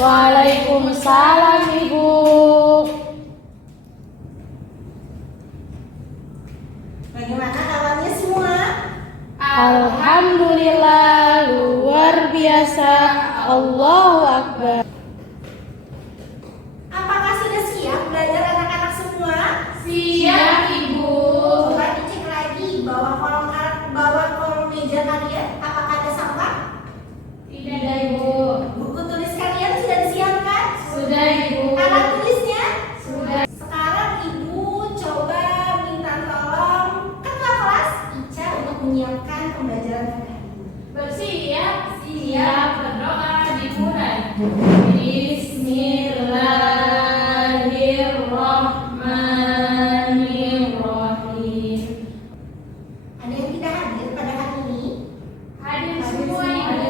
Waalaikumsalam Ibu. Bagaimana kabarnya semua? Alhamdulillah, luar biasa. Allahu Akbar. Apakah sudah siap belajar anak-anak semua? Siap Ibu. Coba dicek lagi bawah kolom meja kalian. Apakah ada sampah? Tidak Ibu. Buku tulis kalian sudah disiapkan? Sudah Ibu. Alat tulisnya? Sudah. Sekarang Ibu coba minta tolong ketua kelas Ica untuk menyiapkan pembelajaran pada hari ini. Bersiap, siap, berdoa dimulai. Bismillahirrahmanirrahim. Ada yang tidak hadir pada hari ini? Hadir semua Ibu.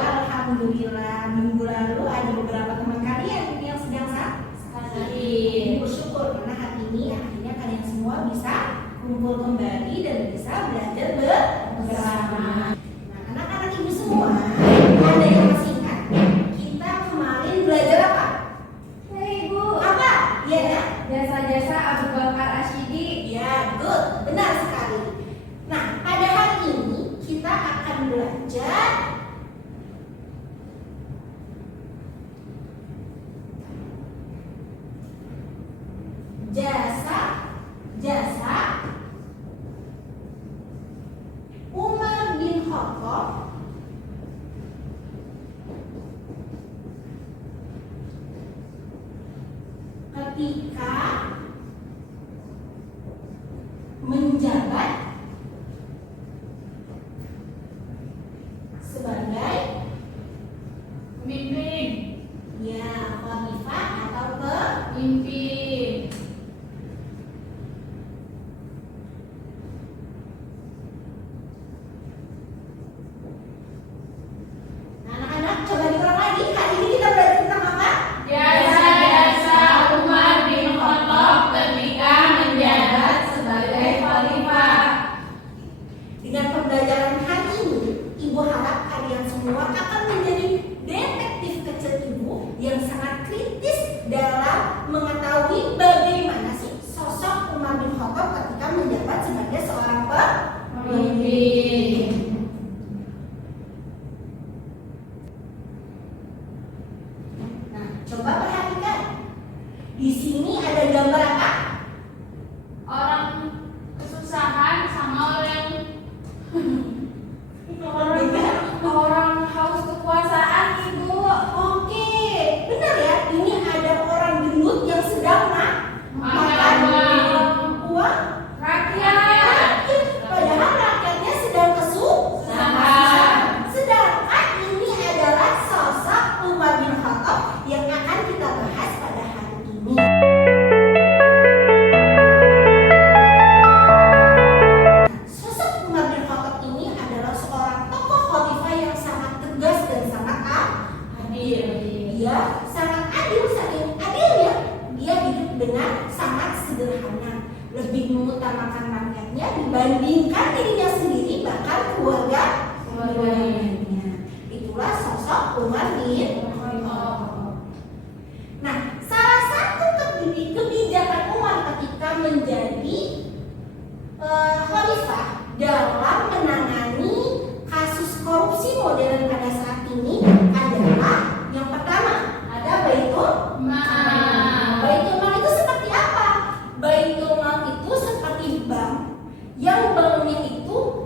Alhamdulillah, minggu lalu ada beberapa teman kalian yang sedang sakit. Bersyukur karena hari ini akhirnya kalian semua bisa kumpul kembali dan bisa belajar bersama. Nah, anak-anak Ibu semua, ada yang masih ingat? Kita kemarin belajar apa? Ibu. Apa? Iya ya? Jasa-jasa Abu Bakar Asyidi. Ya, good. Benar sekali. Nah, pada hari ini kita akan belajar jasa Umar bin Khattab ketika menjabat sebagai Pemimpin. khalifah atau Pemimpin. anak-anak coba diulang lagi. Hari ini kita belajar tentang apa? Jasa-jasa Umar bin Khattab ketika menjabat sebagai khalifah. Dengan pembelajaran hari ini, Ibu harap kalian semua akan menjadi detektif kecil Ibu yang sangat kritis dalam mengetahui bagaimana sih sosok Umar bin Khattab ketika menjabat sebagai seorang pemimpin. Nah, coba perhatikan. Di sini ada gambar apa? Orang kesusahan sama orang haus kekuasaan Ibu. Oke, benar ya. Ini ada orang gendut yang sedang makan uang Rakyat. padahal rakyatnya sedang kesusahan. Sedangkan ini adalah sosok Umar bin Khattab yang akan kita bahas pada hari ini. Sosok Umar bin Khattab ini adalah seorang tokoh khalifah yang sangat tegas dan sangat adil. Dia sangat adil, saking adilnya dia hidup dengan sangat sederhana, lebih mengutamakan rakyatnya dibandingkan dirinya sendiri, bahkan keluarganya. Itulah sosok Umar bin Khattab. Nah, salah satu kebijakan Umar ketika menjadi khalifah dalam menangani kasus korupsi modern pada saat ini adalah yang pertama ada Baitul Mal. Baitul Mal itu seperti apa? Baitul Mal itu seperti bank yang banknya itu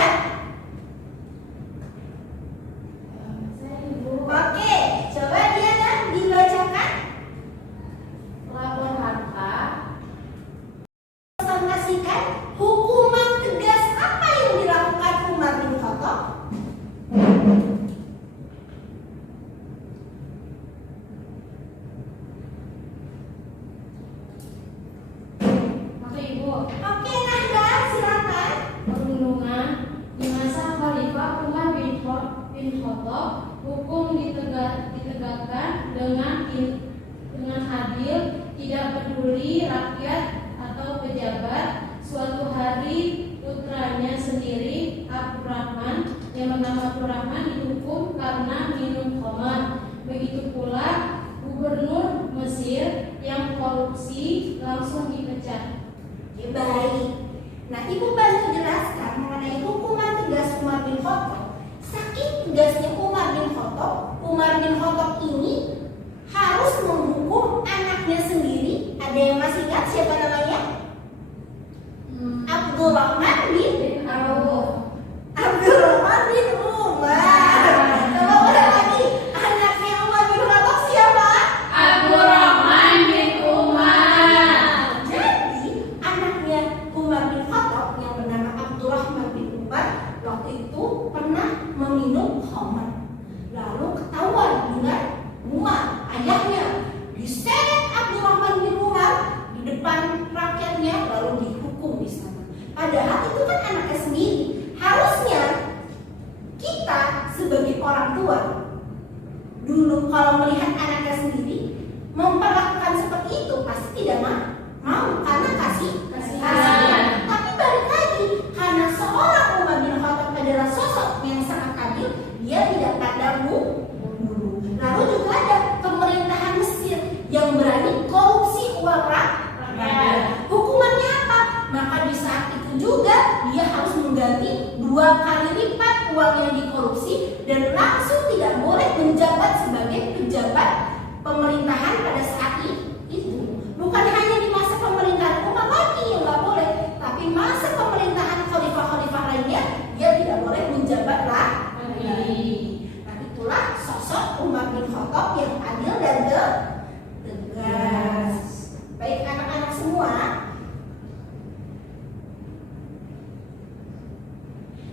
ingat? Saya Ibu. Oke, coba Diana dibacakan. Lapor harta. Presentasikan hukuman tegas apa yang dilakukan Umar bin Khattab? Oke Ibu. Oke, Nahda, silakan. Perundungan di masa Khalifah Umar bin Khattab, hukum ditegakkan dengan adil, tidak peduli rakyat atau pejabat. Suatu hari putranya sendiri Abdurrahman yang bernama Abdurrahman dihukum karena minum khamar. Begitu pula gubernur Mesir yang korupsi langsung dipecat. Oke, baik. Nah, Ibu bantu jelaskan mengenai hukuman tegas Umar bin Khattab. Saking tegasnya Umar bin Khattab ini harus menghukum anaknya sendiri. Ada yang masih ingat siapa namanya? Abdurrahman bin Abdurrahman bin Umar. Coba ulang lagi. Anaknya Umar bin Khattab siapa? Abdurrahman bin Umar. Jadi anaknya Umar bin Khattab yang bernama Abdurrahman bin Umar waktu itu pernah meminum khamar. Lalu ketahuan dengan Umar, ayahnya, diseret Abdurrahman bin Umar di depan rakyatnya lalu dihukum di sana. Padahal itu kan anaknya sendiri. Harusnya kita sebagai orang tua dulu kalau melihat anaknya sendiri memperlakukan seperti itu pasti tidak mau karena kasihan. Tapi balik lagi karena seorang Umar bin Khattab adalah sosok yang sangat adil, dia tidak pandang bulu. Lalu juga ada pemerintahan Mesir yang berani korupsi uang rakyat. Hukumannya apa? Maka di saat itu juga dia harus mengganti 2 kali lipat uang yang dikorupsi dan langsung tidak boleh menjabat sebagai pejabat pemerintahan pada saat itu. Bukan hanya di masa pemerintahan Umar lagi yang nggak boleh, tapi masa pemerintahan khalifah-khalifah lainnya dia tidak boleh menjabat lagi. Nah, itulah sosok Umar bin Khattab yang adil dan tegas. Baik anak-anak semua,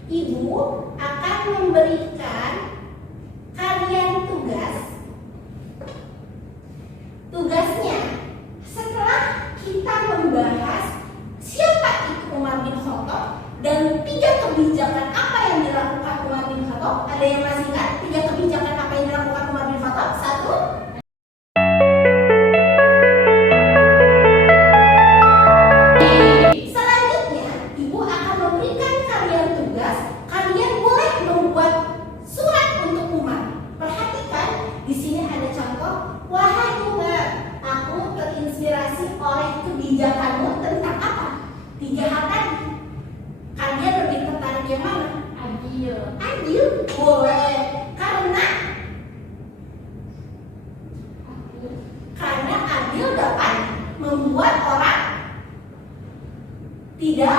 Ibu akan memberikan kalian tugas. Tugasnya setelah kita membahas siapa itu Umar bin Khattab dan 3 kebijakan apa yang dilakukan Umar bin Khattab. Ada yang masih ingat 3 kebijakan apa yang dilakukan Umar bin Khattab? 1. Selanjutnya, Ibu akan memberikan kalian tugas. Kalian boleh membuat surat untuk Umar. Perhatikan, di sini ada contoh. Wahai Umar, aku terinspirasi oleh kebijakanmu tentang apa? 3 hal tadi. Kalian lebih tertarik yang mana? Adil. Adil? Boleh. Karena adil dapat membuat orang tidak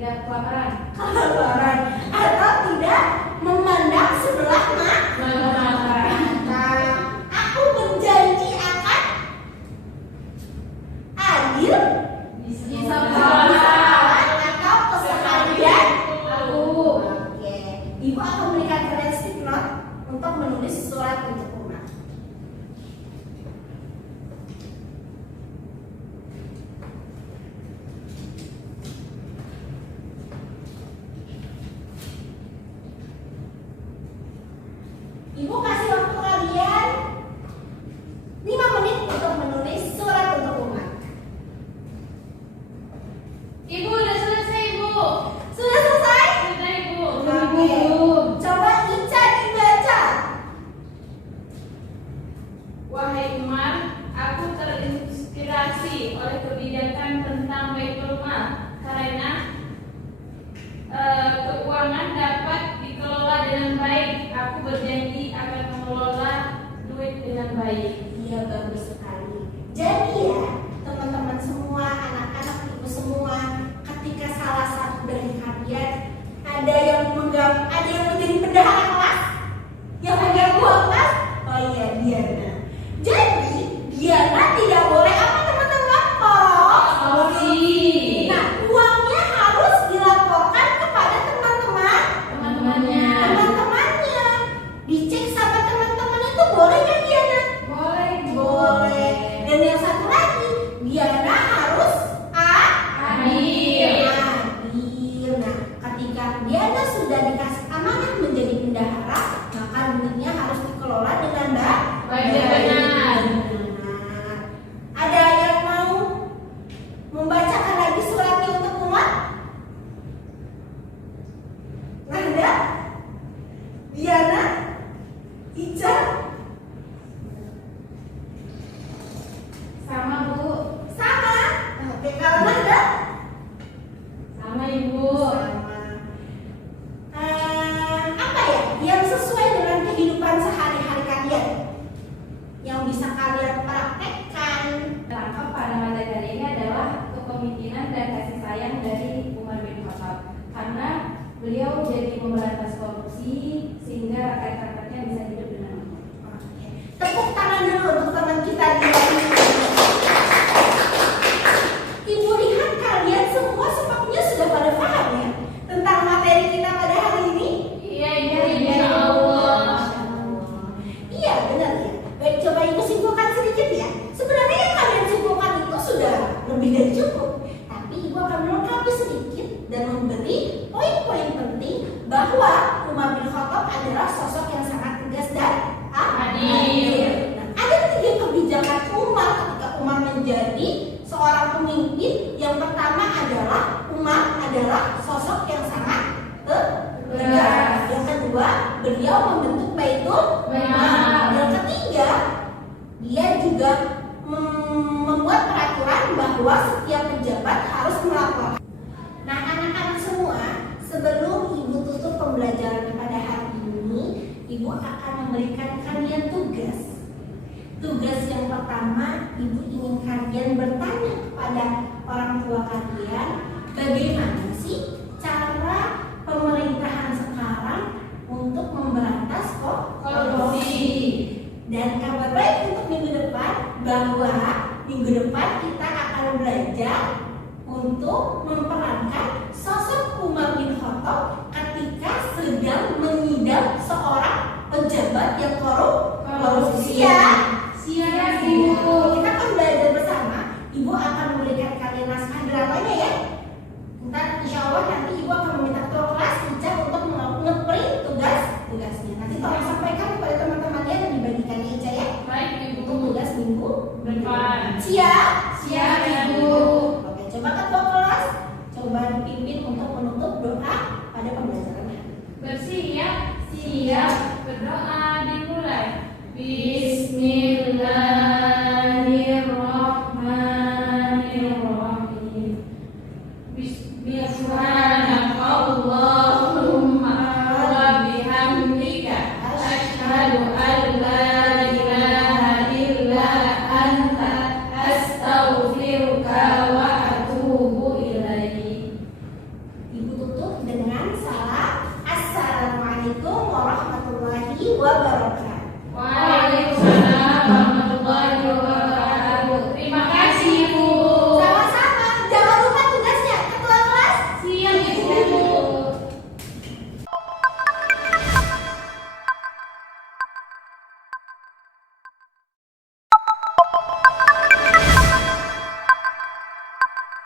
kelaparan atau tidak memandang sebelah mata. Aku berjanji akan adil Di sekolah atau keseharian aku. Oke, Ibu akan memberikan kalian stick note untuk menulis surat untuk Umar. bahwa Umar bin Khattab adalah sosok yang sangat tegas dan adil. Nah, ada 3 kebijakan Umar ketika Umar menjadi seorang pemimpin. Yang pertama adalah Umar adalah sosok yang sangat tegas. Yang kedua, beliau membentuk Baitul Mal. Yang ketiga, dia juga membuat peraturan bahwa setiap pejabat harus melapor. Nah, anak-anak semua, sebelum Ibu tutup pembelajaran pada hari ini, Ibu akan memberikan kalian tugas. Tugas yang pertama, Ibu ingin kalian bertanya kepada orang tua kalian, bagaimana sih cara pemerintahan sekarang untuk memberantas korupsi. Dan kabar baik untuk minggu depan, bahwa minggu depan kita akan belajar untuk memperankan sosok Umar bin Khattab ketika sedang mengidap seorang pejabat yang korupsi. Siap, Ibu. Kita akan belajar bersama. Ibu akan memberikan kalian naskah dramanya ya. Ntar insya Allah nanti Ibu akan meminta ketua kelas Ica untuk nge-print tugasnya. Nanti tolong sampaikan kepada teman-temannya dan dibagikannya Ica ya. Baik, Ibu. Untuk tugas minggu Depan. Siap? Siap, Ibu. Oke, coba ketua kelas coba dipimpin untuk menutup doa pada pembelajaran hari ini. Bersiap, siap, berdoa dimulai. Bismillahirrahmanirrahim. Bismillahirrahmanirrahim. Wa bihamdika asyhadu an la ilaha illa anta astaghfiruka wa atubu ilaik. Ibu tutup dengan salam. Assalamualaikum warahmatullahi wabarakatuh.